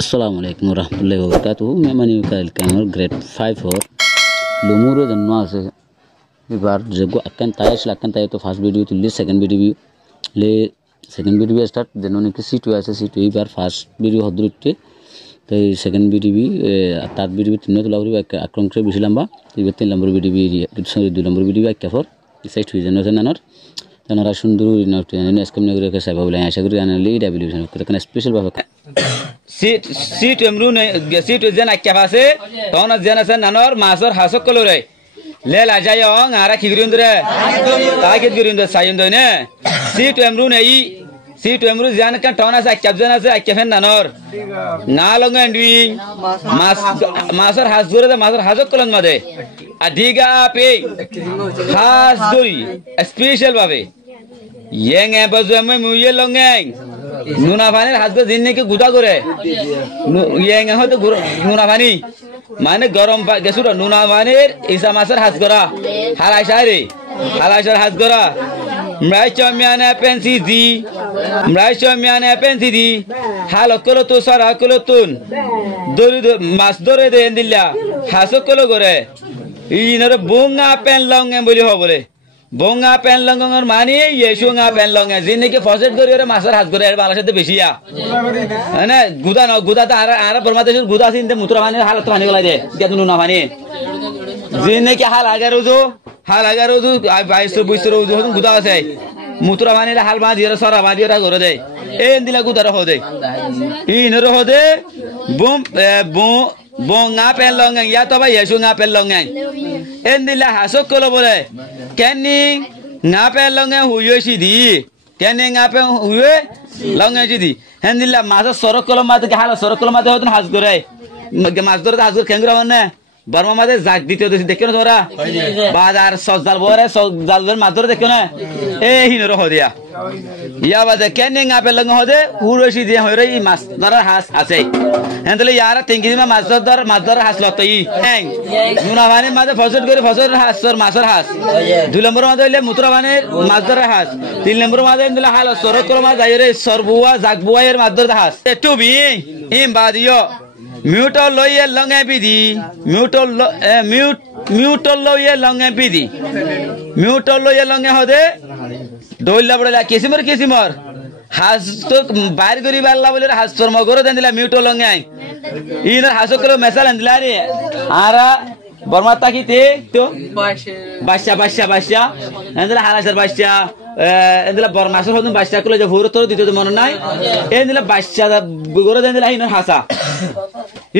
Assalamualaikum warahmatullahi wabarakatuh. मैं money कैमर grade 5 और लुमुरो जन्म আছে এবার যেগো আকান তাই তো ফার্স্ট ভিডিও তুললে সেকেন্ড ভিডিও স্টার্ট দেন অনেক সিট আছে সিট এবার ফার্স্ট ভিডিও হদ্রুতে তাই সেকেন্ড ভিডিও থার্ড ভিডিও তিন তোলা করি আক্রমণ করে বেশি লম্বা এবার 3 নম্বর ভিডিও সরি 2 নম্বর ভিডিও একটা ফর সাইট হয়ে জানো জানার তারা সুন্দর স্কিম করে সাইব বলে আশা করি আনলি ডাব্লিউ করে স্পেশাল ভাবে সিট এমরুন সিট যেন আক্কা পাশে তখন যেন আছে নানর মাছর হাসক কলরে লে লাজায় আরা খিগরিন্দরে তাকে গরিন্দ সাইন্দ নে সিট এমরুন এই সিট এমরু যেন কান তখন আছে আক্কা যেন আছে আক্কা ফেন নানর না লঙ্গান্ডি মাছর হাস ধরে মাছর হাসক কলন মাদে আদিগা পে হাস দই স্পেশাল ভাবে Yang apa zaman muye longeng, nuna pani hasbe jinne ke guda gore, yang apa tu nuna pani, mana garam gesura nuna pani isa masar has gora, halai shari has gora, mrai chamiane pensi di, hal okolo tu sar okolo tun, dori mas dore de endilla, hasokolo gore, ini nara bunga pen longeng boleh ho boleh. बोंगा पेन लंगोंगर मानी येशुंगा pen लंगे जिन्ने के faucet करी और मासर हाथ करे बालाशे ते बेशिया है ना गुदा तो आरा परमादेश गुदा से इनते मुत्रा माने हालत माने गला दे क्या तुनु ना माने जिन्ने के हाल आगे रोजो 22 रोजो गुदा से मुत्रा माने हाल मा दिरा सरा मा दिरा गोरो दे ए इंदिला गुदा रहो दे इन रहो दे बोंगा पेन लंगे या तो भाई येशुंगा पेन लंगे इंदिला हासो कोलो बोले Kenny ngape longe huyo sidi Kenny ngape huyo longe sidi hendilla masa sorok kolom mate ke hala sorok kolom mate hotun has gore mas dore has gore kengra manne barma mate jak dite to dekho na thora bazar sojal bore sojal ber mas dore dekho na e hinoro hodiya ya bade Kenny ngape longe hode huyo sidi hoire I mas dore has ase hendile yara tingi ma mas dore has lotoi eng nuna bane mate fosot gore fosot has sor masor has 2 নম্বর মাদে হইলে মুত্রা মানে মাছ ধরে হাস 3 নম্বর মাদে ইন্দলা হাল সরক করমা যাইরে সরবুয়া জাগবুয়া এর মাছ ধরে হাস two B ইম বাদিও মিউটল লইয়ে লঙ্গে বিদি মিউটল লইয়ে লঙ্গে বিদি মিউটল লইয়ে লঙ্গে হদে দইলা বড়লা কিসিমর হাস তো বাইর করি বাল্লা বলে হাস তোর মগরে দেন দিলা মিউটল লঙ্গে ইনর হাসো করে মেসাল দিলা রে আরা বর্মাতা কি তে তো বাদশা এন্দলা হালাসের বাদশা এন্দলা বর্মাসের হদন বাদশা কলে যে ভোর তোর দিতে মনে নাই এন্দলা বাদশা গরে দেন্দলা ইনর হাসা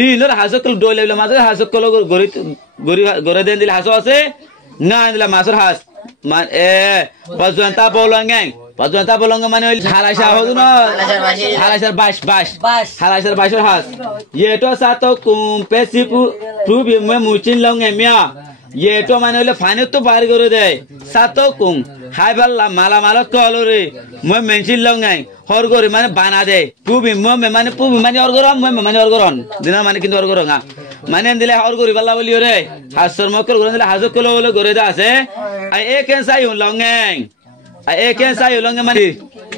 ইনর হাসো কল ডইলে মাঝে হাসো কল গরে দেন্দলা হাসো আছে না এন্দলা মাসর হাস মান পজন্তা বলঙ্গ মানে হালাসা হদন হালাসের হালাসের বাসর হাস yeto sato kumpesi prubi me muchin long emia yeto mane hole fane to bar gore de sato kum hai balla mala kolore me menchin long ai hor gore mane bana de prubi me mane hor goron me mane hor goron dina mane kintu hor goronga mane dile hor gori balla boli ore hasor mokol goron dile hazo kolo bole gore da ase ai eken sai long ai eken sai long mane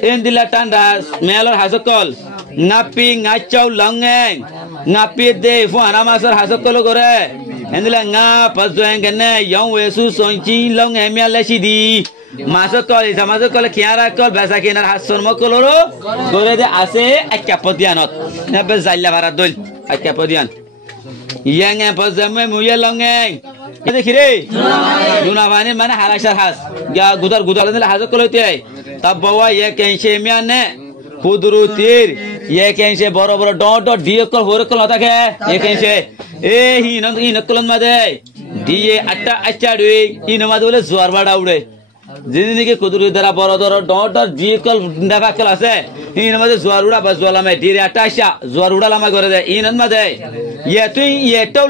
en dila tanda melor hazo kol ngapi ngacau longeng ngapi de fu ana masar hasok kolo gore endila nga pasuen gene yong wesu sonchi long emia leshidi masok kol khiara kol basa kinar hason mokoloro gore de ase akapodianot na be zalla baradol akapodian yang pasame muye longeng dekhire dunavani mane halashar has ya gudar endila hasok kolo te tab bawa ye kenche emia ne Khudru तीर ये कैसे बरो dot D कल होर कल होता है ये कैसे ए ही न कलन मदे डी ये अट्टा अच्छा डुई इन मदे बोले जोर बड़ा उड़े जिंदगी के खुदरू दरा बरो डॉट डी कल नबा कल আছে इन मदे जोर उड़ा बस वाला में डी अट्टा अच्छा जोर उड़ा लामा करे दे इन मदे ये तु ये तो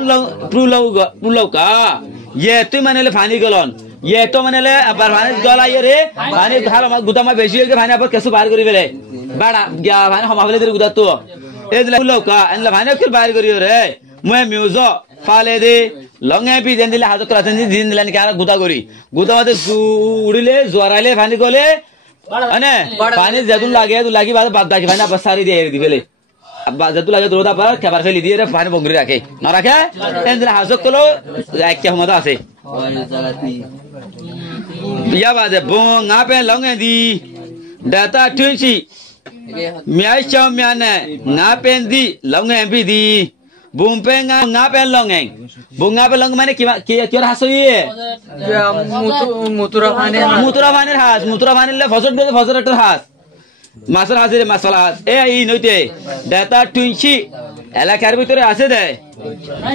पुलो का ये तु माने ले फानी गलन ये तो माने ले पर फानी गला ये रे फानी धार गुदा में बेसी के फानी पर केसु बाहर करी बेले बाड़ा क्या भाने हम आगले तेरे गुदा तो ए दिला का एनला भाने किल बाहर करियो रे मैं म्यूजो फाले दे लंगे भी देन दिला हाथ कराते दिन दिला निकारा गुदा करी गुदा मते उड़िले जोराले भाने कोले अने पानी जदुन लागे तो लागी बात दाकी भाने बस सारी दे दी बेले বাজে লাগে দৌড় দাবার খাবার ফেলি দিয়ে পানি বঙ্গরি রাখে না রাখে এন্দিলা হাসক কলো এক মতো আছে ইয়া বাজে বং আপে লঙ্গে দি ডাটা টুনছি মিয়াই চাও মিয়ানে না পেন দি লঙ্গে এমপি দি বুম পে না পেন লঙ্গে বুঙ্গা পে লঙ্গে মানে কি হাসই মুতুরা পানির হাস মুতুরা পানিলে ফসর একটা হাস মাছের হাসিরে মাছলা হাস এই নইতে ডাটা টুনছি এলাকার ভিতরে আছে দে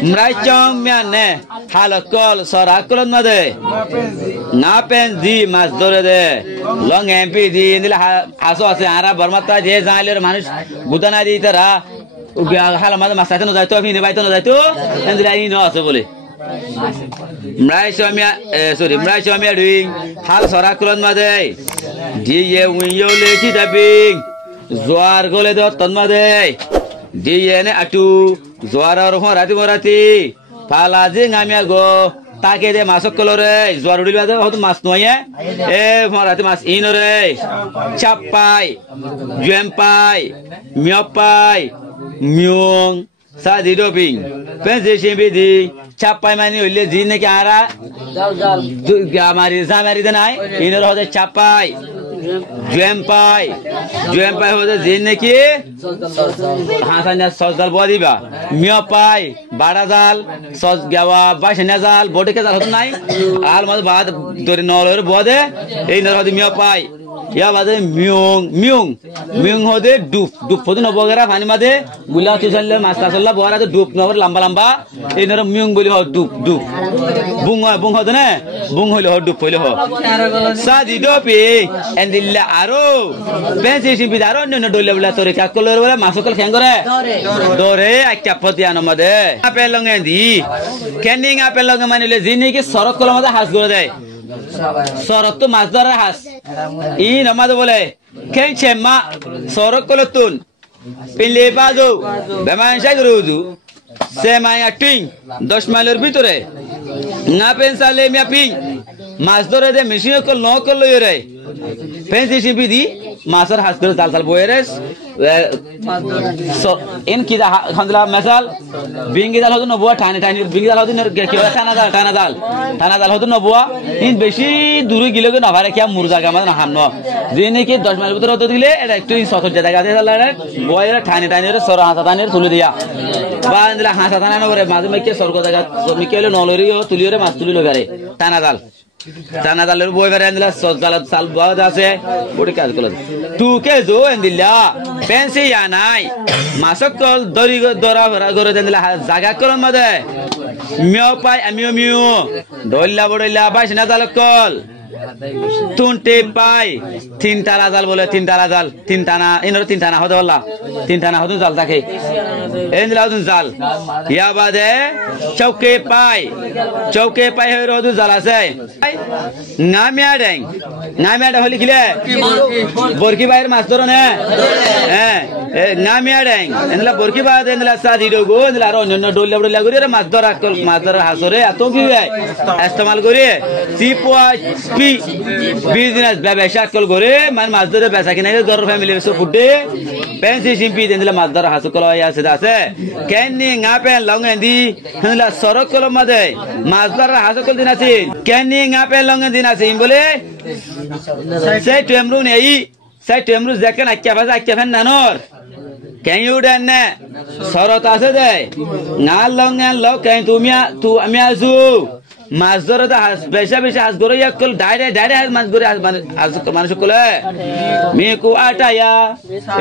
মরাই চাও মিয়ানে হালকল সরাকলন মাদে না পেন দি মাছ ধরে দে লং এমপি দি নিলে হাসো আছে আরা বর্মাত্রা যে জানাইলের মানুষ গুদানা দি তারা হাল মাঝে মাছ খাইতে না যাইতো আমি বাইতে না যাইতো এন্দিলা ই ন আছে বলে মরাই চামিয়া ডুইং হাল সরাকলন মাদে দিয়ে উইও লেছি দাবিং জোয়ার গলে দ তন মাদে দিয়ে নে আটু জোয়ার আর রাতি মরাতি ফালা যে গামিয়া গো তাকে দে মাছক কলরে জোয়ার উড়িল বাদে হয়তো মাছ নয় এ মরাতি মাছ ইন রে চাপ পাই জুয়েম পাই মিয় পাই মিয়ং সাদি ডবিং পেঁচে সিঁবি চাপ পাই মানে হইলে জি নাকি আরা জামারি দে নাই ইনর হতে চাপ পাই জুয়েম পাই হতে জি নাকি হাসান সস জাল বয়া দিবা মিয় পাই বাড়া জাল সস গাওয়া বাইশানা জাল বটিকে জাল হতো নাই আর মধ্যে বাদ ধরে নলের বয়া দে এই নর হতে মিয় পাই ইয়া বাদে মিয়ং হতে ডুব হতে নবগেরা পানি মাঝে গুলা চুষালে মাছ টাছল্লা বয়ারা তো ডুব নবর লম্বা এই নর মিয়ং বলি হ ডুব বুং হতে না বুং হইলে হ ডুব হইলে হ সাদি ডপি এন্দিল্লা আরো বেঁচে সিপি আরো অন্য ডলে বলে তোরে কাকলের বলে মাছকল খেং করে দরে একটা পতি আনো মাদে আপেল লঙ্গে দি কেনিং আপেল লঙ্গে মানিলে জিনি কি সরক কল মাঝে হাস করে দেয় সরক তো মাছ ধরার হাস ই নমাদ বলে খেয়েছে মা সরক কল তুন পিলে বাজো বেমান সাই রুজু সে মায়া টিং 10 মাইলের ভিতরে না পেনসালে মিয়া পিং মাছ ধরে দে মেশিন কল ন কল লই রে পেন্সি সিপি দি মাছের হাস করে জাল বয়ে রে ইন কি খান্দলা মেসাল বিঙ্গি জাল হতো নবুয়া টানি বিঙ্গি জাল হতো কি টানা জাল হতো নবুয়া ইন বেশি দূরে গিলে না ভারে কি মুরজা গামা না হান্ন যে নাকি 10 মাইল ভিতরে হতো দিলে এটা একটু সতর জায়গা দিয়ে জাল রে বয়েরা টানি রে সর হাসা টানি তুলে দিয়া বা দিলা হাসা টানা নরে মাঝে মেকে সর্গ জায়গা মিকে হলো নলরিও তুলিও রে মাছ তুলি লগারে টানা জালের বই বেড়ে আনদিলা জাল সাল বাদ আছে ওটি কাজ করল তুকে জো আনদিলা পেন্সি নাই মাছক কল দরি দরা ভরা করে দেনদিলা জায়গা কলম মাদে মিও পাই আমিও দইলা বড়ইলা বাইশ না জাল কল তুনতে পাই তিন টানা জাল বলে তিন টানা ইনর তিন টানা হতে বললা তিন টানা হতো জাল থাকে এনদিলা হতো জাল ইয়া বাদে চৌকে পাই হয়ে রদু জাল আছে নামিয়া ডেং হলি খিলে বরকি বাইর মাছ ধরো না হ্যাঁ নামিয়া ডেং এনদিলা বরকি বাদ এনদিলা সাদি ডগো এনদিলা আর অন্য ডলিয়া করে মাছ ধরা হাসরে এত কি হয় ইস্তেমাল করে সিপোয়া বিজনেস ব্যবসা কল করে মানে মাছ ধরে বেচা কিনা ধর ফ্যামিলির সব ফুটে পেন্সি সিম্পি দিলা মাছ ধরা হাসু কল আছে কেনি ngা পেন লঙ্গে দি হলা সরক কল মাদে মাছ ধরা হাসু কল দিন আছে কেনি ngা পেন লঙ্গে দিন আছে বলে সেই টেমরু নেই সেই টেমরু দেখেন আক্কা ফেন নানর কেন উড়েন না সরত আছে দে না লঙ্গে ল কেন তু আমি আসু মাছ ধরে বেশা হাস ধরে কল ডাইরে মাছ ধরে মানুষ কলে মেয়েকু আটাইয়া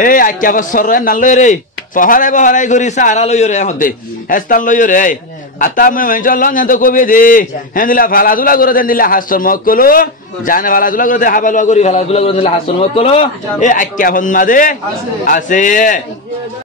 এই আক্কা সর না লই রে পহরাই ঘুরি সারা লই রে হতে হেস্তান লই রে আতা মই মেঞ্চল লং এত কবি দে হেন্দিলা ফালাদুলা করে দেন দিলা হাসর মক কলো জানে ফালাদুলা করে দে হাবালুয়া করি ফালাদুলা করে দিলা হাসর মক কলো এই আক্কা ফন মাদে আছে